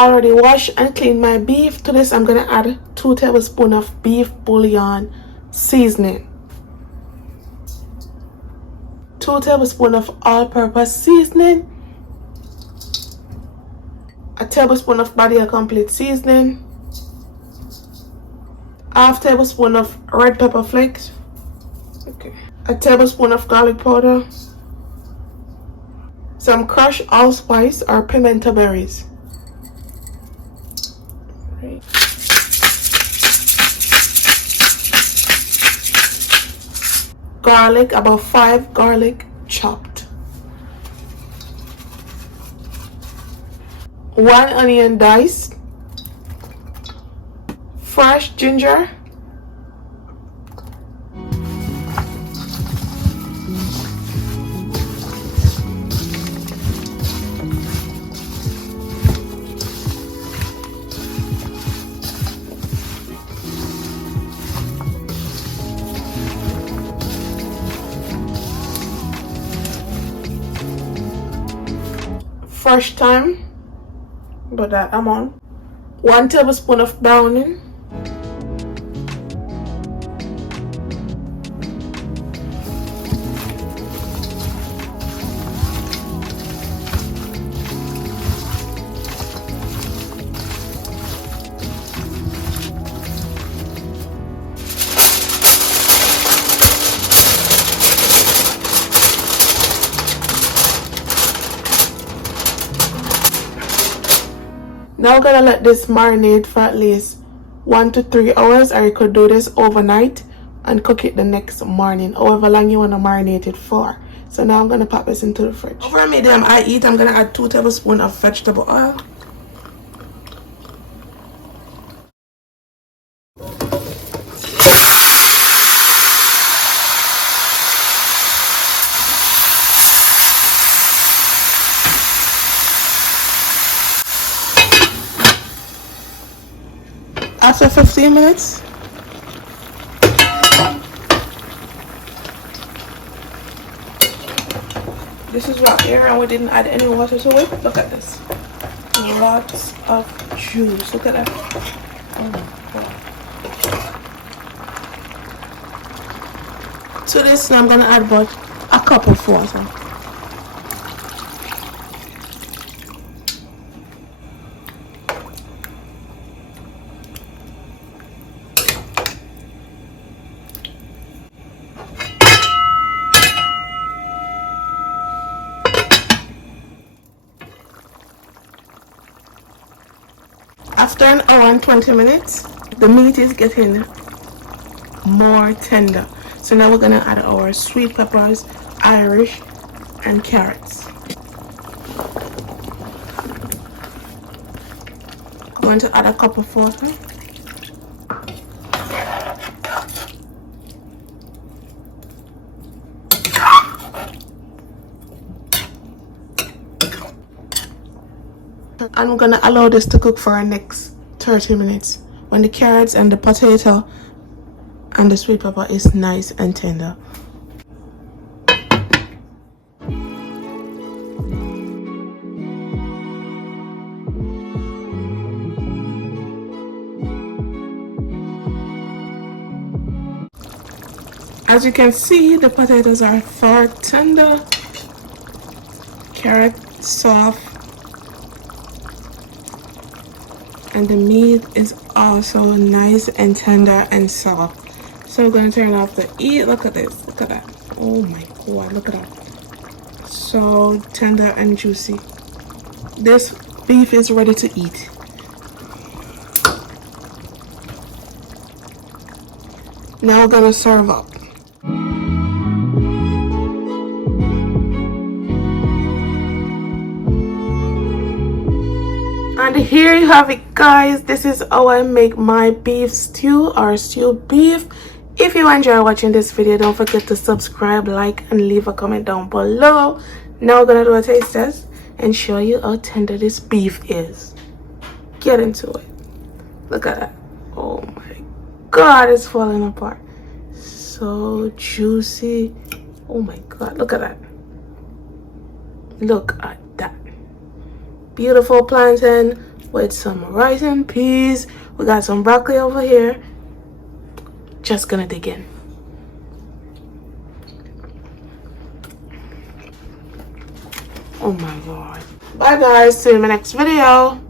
already washed and cleaned my beef. To this I'm gonna add 2 tablespoons of beef bouillon seasoning, 2 tablespoons of all-purpose seasoning, a tablespoon of Badia complete seasoning, half tablespoon of red pepper flakes, a tablespoon of garlic powder, some crushed allspice or pimento berries, garlic, about 5 garlic chopped, 1 onion diced, fresh ginger, fresh thyme, but that I'm on, 1 tablespoon of browning, Now I'm gonna let this marinate for at least 1 to 3 hours, or you could do this overnight and cook it the next morning, however long you want to marinate it for. So now I'm gonna pop this into the fridge. Over a medium high heat, I'm gonna add 2 tablespoons of vegetable oil, after 15 minutes, this is raw here and we didn't add any water to it. Look at this. Lots of juice. Look at that. Oh my God. To this, I'm going to add about a cup of water. After an hour and 20 minutes, the meat is getting more tender. So now we're gonna add our sweet peppers, Irish, and carrots. Going to add a cup of water. And we're gonna allow this to cook for our next 30 minutes when the carrots and the potato and the sweet pepper is nice and tender. As you can see, the potatoes are far tender, carrot soft, and the meat is also nice and tender and soft. So we're going to turn off the heat. Look at this. Look at that. Oh my God. Look at that. So tender and juicy. This beef is ready to eat. Now we're going to serve up. And here you have it, guys. This is how I make my beef stew or stewed beef. If you enjoy watching this video, don't forget to subscribe, like, and leave a comment down below. Now we're gonna do a taste test and show you how tender this beef is. Get into it. Look at that. Oh my God, it's falling apart. So juicy. Oh my God, look at that. Look at that. Beautiful plantain, with some rice and peas. We got some broccoli over here. Just gonna dig in. Oh my god. Bye guys, see you in my next video.